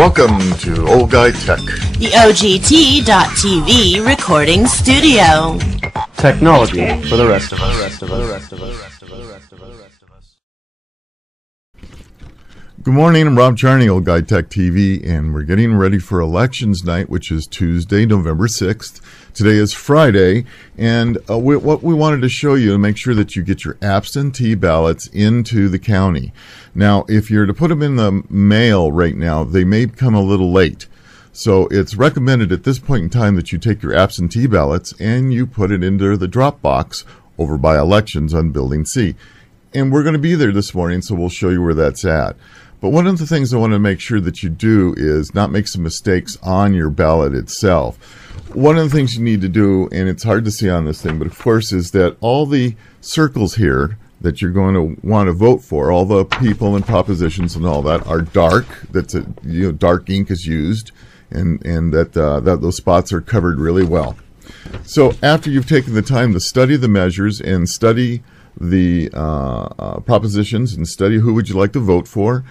Welcome to Old Guy Tech, the OGT.TV recording studio. Technology for the rest of us. Good morning, I'm Rob Charney, Old Guy Tech TV, and we're getting ready for elections night, which is Tuesday, November 6th. Today is Friday, and what we wanted to show you to make sure that you get your absentee ballots into the county. Now, if you're to put them in the mail right now, they may come a little late. So it's recommended at this point in time that you take your absentee ballots and you put it into the drop box over by elections on Building C. And we're going to be there this morning, so we'll show you where that's at. But one of the things I want to make sure that you do is not make some mistakes on your ballot itself. One of the things you need to do, and it's hard to see on this thing, but of course, is that all the circles here that you're going to want to vote for, all the people and propositions and all that, are dark. That's dark ink is used, and that those spots are covered really well. So after you've taken the time to study the measures and study the propositions and study who would you like to vote for,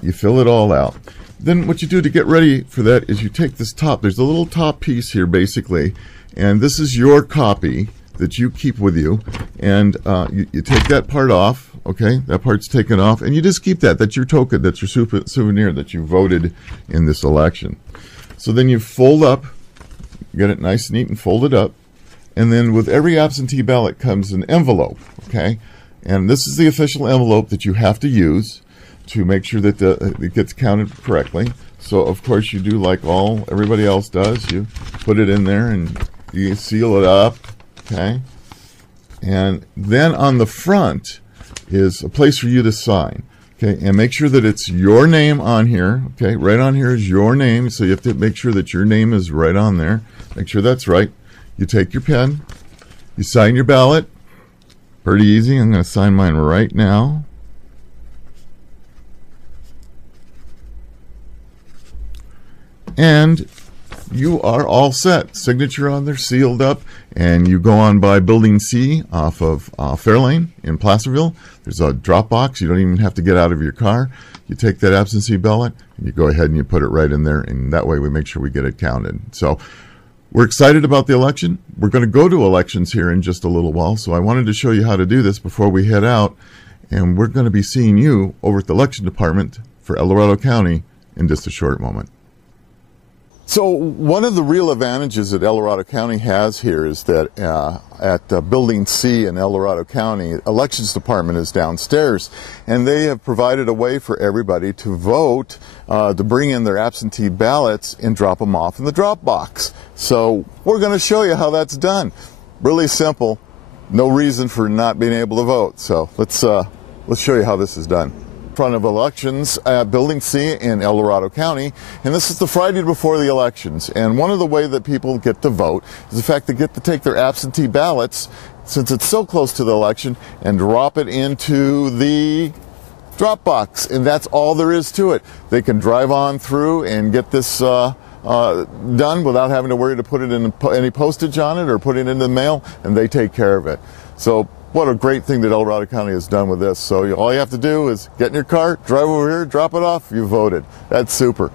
you fill it all out. Then what you do to get ready for that is you take this top, there's a little top piece here basically, and this is your copy that you keep with you, and you take that part off, okay, that part's taken off, and you just keep that. That's your token, that's your souvenir that you voted in this election. So then you fold up, get it nice and neat and fold it up, and then with every absentee ballot comes an envelope, okay? And this is the official envelope that you have to use to make sure that it gets counted correctly. So, of course, you do like everybody else does. You put it in there and you seal it up, okay? And then on the front is a place for you to sign, okay? And make sure that it's your name on here, okay? Right on here is your name, so you have to make sure that your name is right on there. Make sure that's right. You take your pen, you sign your ballot. Pretty easy. I'm going to sign mine right now. And you are all set. Signature on there, sealed up, and you go on by Building C off of Fairlane in Placerville. There's a drop box. You don't even have to get out of your car. You take that absentee ballot, and you go ahead and you put it right in there, and that way we make sure we get it counted. So we're excited about the election. We're going to go to elections here in just a little while, so I wanted to show you how to do this before we head out, and we're going to be seeing you over at the election department for El Dorado County in just a short moment. So one of the real advantages that El Dorado County has here is that at Building C in El Dorado County, elections department is downstairs, and they have provided a way for everybody to vote, to bring in their absentee ballots and drop them off in the drop box. So we're going to show you how that's done. Really simple. No reason for not being able to vote. So let's show you how this is done. Front of elections at Building C in El Dorado County, and this is the Friday before the elections. And one of the ways that people get to vote is the fact they get to take their absentee ballots, since it's so close to the election, and drop it into the drop box, and that's all there is to it. They can drive on through and get this done without having to worry to put it in any postage on it or put it in the mail, and they take care of it. So what a great thing that El Dorado County has done with this. So all you have to do is get in your car, drive over here, drop it off, you voted. That's super.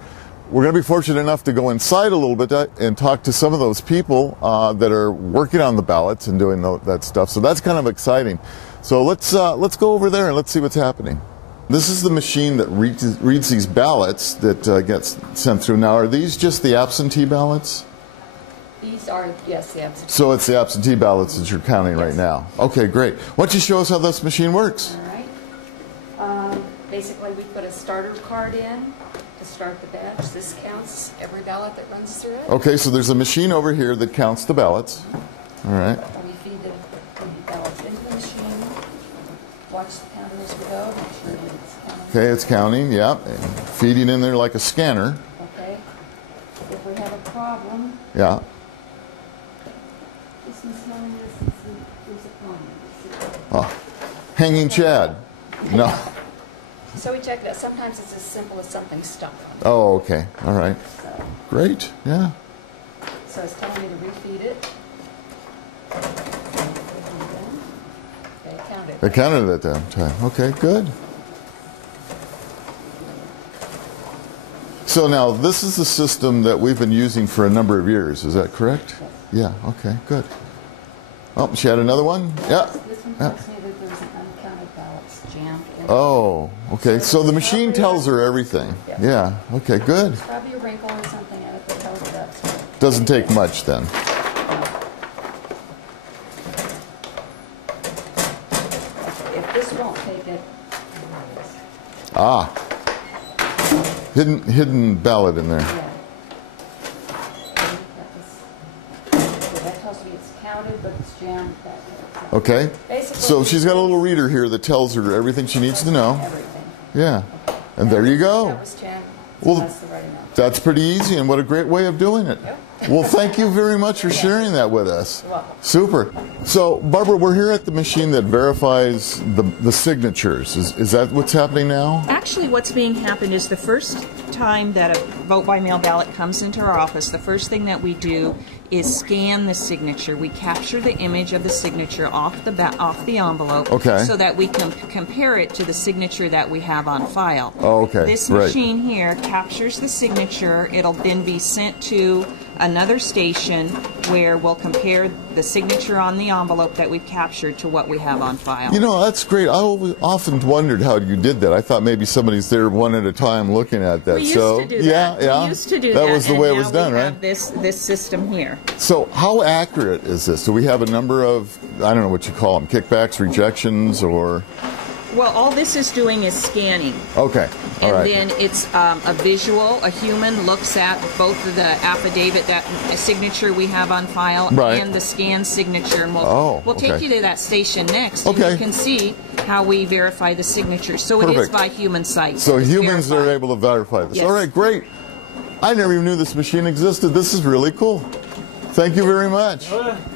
We're going to be fortunate enough to go inside a little bit and talk to some of those people that are working on the ballots and doing that stuff. So that's kind of exciting. So let's go over there and let's see what's happening. This is the machine that reads these ballots that gets sent through. Now, are these just the absentee ballots? These are, yes, the absentee. So it's the absentee ballots that you're counting right now. Okay, great. Why don't you show us how this machine works? All right. Basically, we put a starter card in to start the batch. This counts every ballot that runs through it. Okay, so there's a machine over here that counts the ballots. All right. We feed the ballots into the machine. Watch the counter as we go. Make sure it's counting. Okay, it's counting, yeah. And feeding in there like a scanner. Okay. If we have a problem. Yeah. Oh, hanging Chad. No. So we check it out. Sometimes it's as simple as something stuck on it. Oh, okay. All right. So, great. Yeah. So it's telling me to refeed it. Okay, it counted. They counted it at that time. Okay, good. So now this is the system that we've been using for a number of years. Is that correct? Yes. Yeah. Okay. Good. Oh, she had another one. Yeah. This one tells me that there's an uncounted ballots jammed in. Oh. Okay. So the machine tells her everything. Yes. Yeah. Okay. Good. There's probably a wrinkle or something in it that tells her that. So Doesn't take much then. if this won't take it, Ah. Hidden ballot in there. yeah. So that tells me it's counted, but it's jammed back there. So Okay. basically, So she's got a little reader here that tells her everything she needs to know. everything. Yeah. And there you That go. was jammed. Well, So that's the right amount. That's pretty easy, and what a great way of doing it. Yep. Well, thank you very much for sharing that with us. You're welcome. Super. So, Barbara, we're here at the machine that verifies the signatures. Is that what's happening now? Actually, what's being happened is the first time that a vote by mail ballot comes into our office, the first thing that we do is scan the signature. We capture the image of the signature off the envelope, Okay. so that we can compare it to the signature that we have on file. Oh, okay. This Right. machine here captures the signature. It'll then be sent to another station where we'll compare the signature on the envelope that we've captured to what we have on file. You know, that's great. I often wondered how you did that. I thought maybe somebody's there one at a time looking at that. We used so, to do yeah, that. yeah. We used to do that. That was the and way it now was done, we right? have this system here. So, how accurate is this? Do we have a number of, I don't know what you call them, kickbacks, rejections, or? Well, all this is doing is scanning. Okay, all And right. then it's a visual. A human looks at both of the affidavit, that signature we have on file, Right. and the scanned signature. And we'll take okay. you to that station next. Okay. And you can see how we verify the signature. So it is Perfect. by human sight. So It's humans verified. are able to verify this. Yes. All right, great. I never even knew this machine existed. This is really cool. Thank you very much.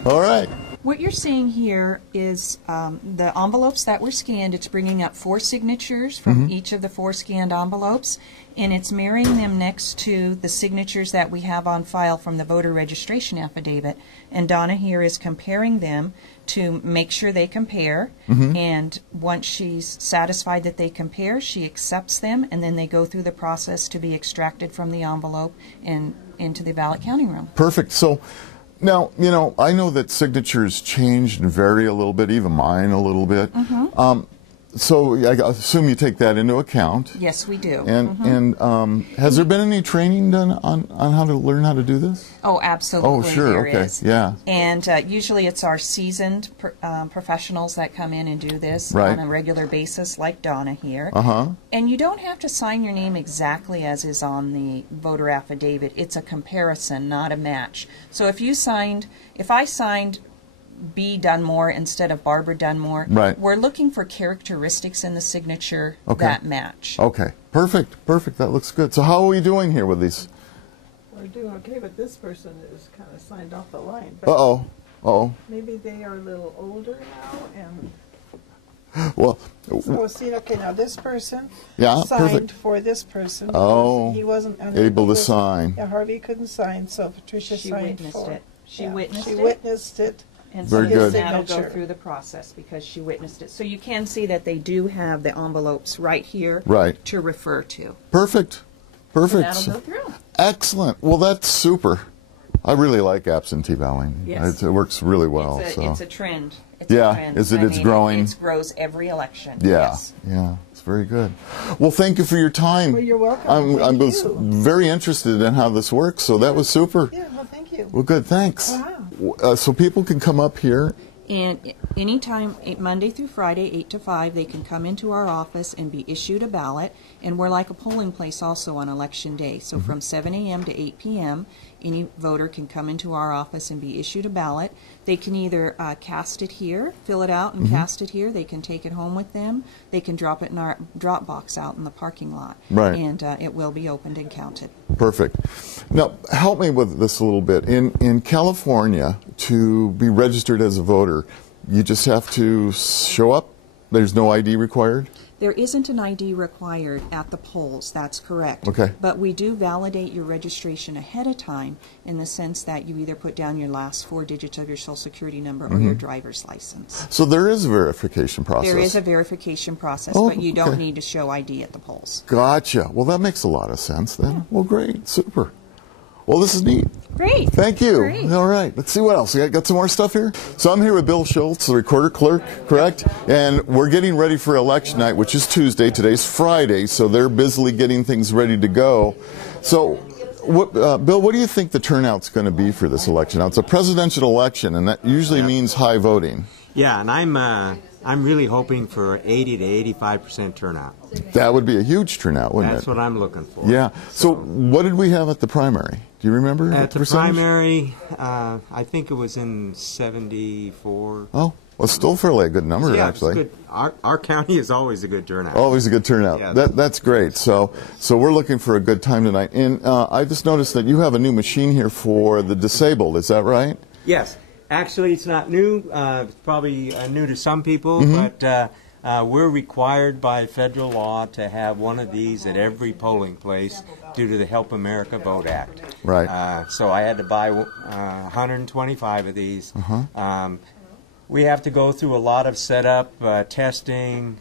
All right. What you're seeing here is the envelopes that were scanned. It's bringing up 4 signatures from each of the 4 scanned envelopes, and it's marrying them next to the signatures that we have on file from the voter registration affidavit. And Donna here is comparing them to make sure they compare, and once she's satisfied that they compare, she accepts them, and then they go through the process to be extracted from the envelope and into the ballot counting room. Perfect. So now, you know, I know that signatures change and vary a little bit, even mine a little bit. So I assume you take that into account. Yes, we do. And has there been any training done on how to learn how to do this? Oh, absolutely. Oh, sure. There Okay. is. Yeah. And usually it's our seasoned professionals that come in and do this Right. on a regular basis, like Donna here. Uh-huh. And you don't have to sign your name exactly as is on the voter affidavit. It's a comparison, not a match. So if I signed B. Dunmore instead of Barbara Dunmore, Right. we're looking for characteristics in the signature Okay. that match. Okay. Perfect. Perfect. That looks good. So how are we doing here with these? We're doing okay, but this person is kind of signed off the line. But Uh-oh. Uh-oh. maybe they are a little older now, and Well, so see. Okay, now this person Yeah, signed perfect. for this person. Oh, he wasn't able to sign. Yeah, Harvey couldn't sign, so Patricia She signed witnessed for. it. She yeah, witnessed she it. witnessed it. And Very so good. that'll go Signature. through the process because she witnessed it. So you can see that they do have the envelopes right here Right. to refer to. perfect. Perfect. That'll go through. Excellent. Well, that's super. I really like absentee balloting. Yes. It works really well. It's a trend. It's Yeah, a trend. is it- I it's mean, growing? It grows every election. Yeah, Yes. yeah, it's very good. Well, thank you for your time. Well, you're welcome. I Thank was you. very interested in how this works, so that was super. Yeah, well, thank you. Well, good, thanks. Wow. So people can come up here. And anytime, Monday through Friday, 8 to 5, they can come into our office and be issued a ballot. And we're like a polling place also on Election Day. So from 7 a.m. to 8 p.m., any voter can come into our office and be issued a ballot. They can either cast it here, fill it out and cast it here. They can take it home with them. They can drop it in our drop box out in the parking lot. Right. And it will be opened and counted. Perfect. Now, help me with this a little bit. In California, to be registered as a voter, you just have to show up? There's no ID required? There isn't an ID required at the polls, that's correct. Okay. But we do validate your registration ahead of time in the sense that you either put down your last 4 digits of your Social Security number or your driver's license. So there is a verification process. There is a verification process, Oh, but you don't okay. need to show ID at the polls. Gotcha. Well, that makes a lot of sense then. Well, great. Super. Well, this is neat. Great. Thank you. Great. All right. Let's see what else. We got some more stuff here. So I'm here with Bill Schultz, the recorder clerk, correct? And we're getting ready for election night, which is Tuesday. Today's Friday, so they're busily getting things ready to go. So, Bill, what do you think the turnout's going to be for this election? Now, it's a presidential election, and that usually means high voting. Yeah, and I'm really hoping for 80 to 85% turnout. That would be a huge turnout, wouldn't it? That's what I'm looking for. Yeah. So what did we have at the primary? Do you remember? At the percentage? primary, I think it was in 74. Oh, well, still fairly a good number, Yeah, actually. it's good. Our county is always a good turnout. Always a good turnout. Yeah. That's great. So we're looking for a good time tonight. And I just noticed that you have a new machine here for the disabled. Is that right? Yes. Actually, it's not new. It's probably new to some people, but we're required by federal law to have one of these at every polling place due to the Help America Vote Act. Right. So I had to buy 125 of these. We have to go through a lot of setup, testing,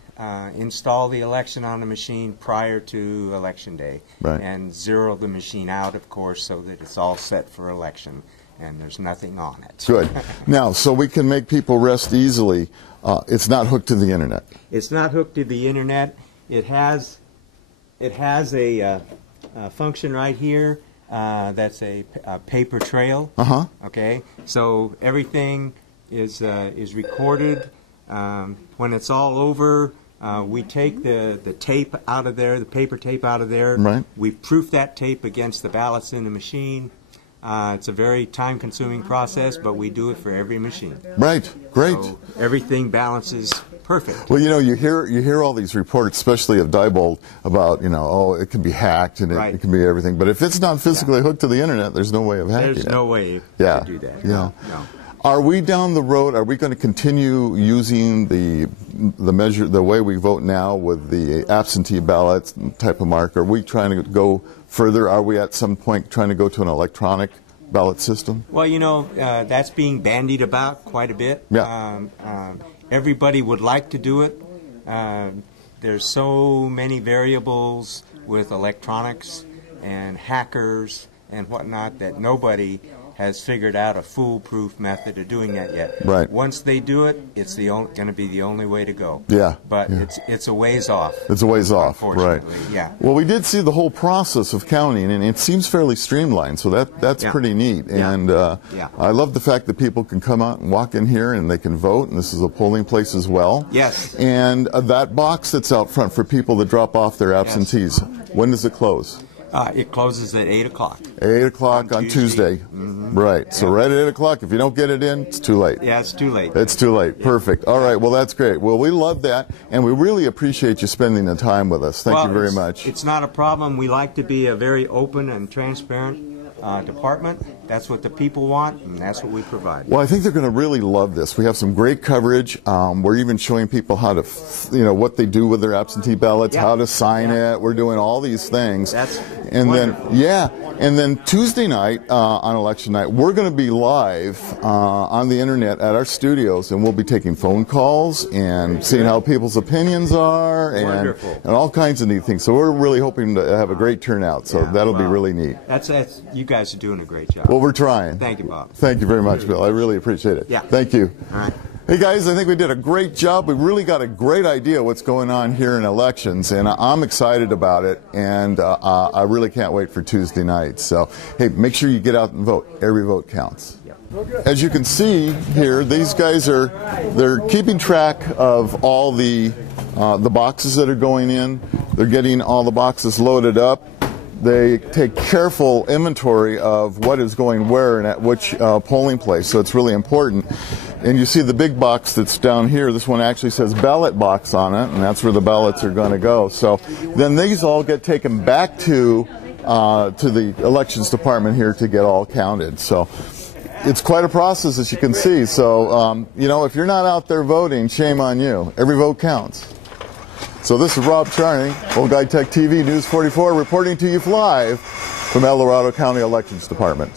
install the election on the machine prior to Election Day, Right. and zero the machine out, of course, so that it's all set for election, and there's nothing on it. Good. Now, so we can make people rest easily. It's not hooked to the internet. It's not hooked to the internet. It has a function right here that's a paper trail. Okay, so everything is recorded. When it's all over, we take the tape out of there, the paper tape out of there. Right. We proof that tape against the ballots in the machine. It's a very time-consuming process, but we do it for every machine. Right. Great. So everything balances perfect. Well, you hear all these reports, especially of Diebold, about it can be hacked and Right. it can be everything. But if it's not physically hooked to the internet, there's no way of hacking it. There's no way Yeah. to do that. Yeah. No. Are we down the road? Are we going to continue using the way we vote now with the absentee ballots type of mark? Are we trying to go further? Are we at some point trying to go to an electronic ballot system? Well, that's being bandied about quite a bit. Yeah. Everybody would like to do it. There's so many variables with electronics and hackers and whatnot that nobody has figured out a foolproof method of doing that yet. Right. Once they do it, it's going to be the only way to go. Yeah. But yeah. it's a ways off. It's a ways off, right? Unfortunately, yeah. Well, we did see the whole process of counting, and it seems fairly streamlined, so that's Yeah. pretty neat. Yeah. And Yeah. I love the fact that people can come out and walk in here and they can vote, and this is a polling place as well. Yes. And that box that's out front for people that drop off their absentees, when does it close? It closes at 8 o'clock. 8 o'clock on Tuesday. Mm-hmm. Right. So right at 8 o'clock, if you don't get it in, it's too late. Yeah, it's too late. It's too late. Perfect. All right. Well, that's great. Well, we love that, and we really appreciate you spending the time with us. Thank you very much. It's not a problem. We like to be a very open and transparent department. That's what the people want, and that's what we provide. Well, I think they're going to really love this. We have some great coverage. We're even showing people how to, what they do with their absentee ballots, Yeah. how to sign Yeah. it. We're doing all these things. That's wonderful. And then Tuesday night on election night, we're going to be live on the internet at our studios, and we'll be taking phone calls and seeing how people's opinions are and all kinds of neat things. So we're really hoping to have a great turnout. So that'll be really neat. That's you guys are doing a great job. Well, we're trying. Thank you, Bob. Thank you very much, Bill. I really appreciate it. Yeah. Thank you. All right. Hey, guys, I think we did a great job. We really got a great idea what's going on here in elections, and I'm excited about it, and I really can't wait for Tuesday night. So, hey, make sure you get out and vote. Every vote counts. As you can see here, these guys they're keeping track of all the boxes that are going in. They're getting all the boxes loaded up. They take careful inventory of what is going where and at which polling place, so it's really important. And you see the big box that's down here. This one actually says ballot box on it, and that's where the ballots are going to go. So then these all get taken back to the elections department here to get all counted. So it's quite a process, as you can see. So, if you're not out there voting, shame on you. Every vote counts. So this is Rob Charney, Old Guy Tech TV News 44, reporting to you live from El Dorado County Elections Department.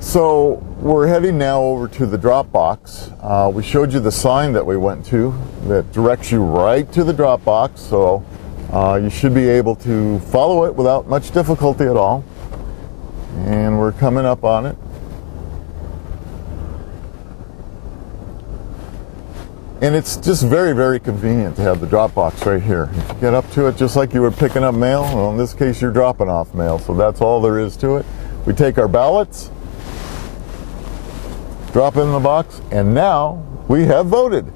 So we're heading now over to the drop box. We showed you the sign that we went to that directs you right to the drop box, so you should be able to follow it without much difficulty at all. And we're coming up on it. And it's just very, very convenient to have the drop box right here. You get up to it just like you were picking up mail. Well, in this case, you're dropping off mail, so that's all there is to it. We take our ballots, drop it in the box, and now we have voted.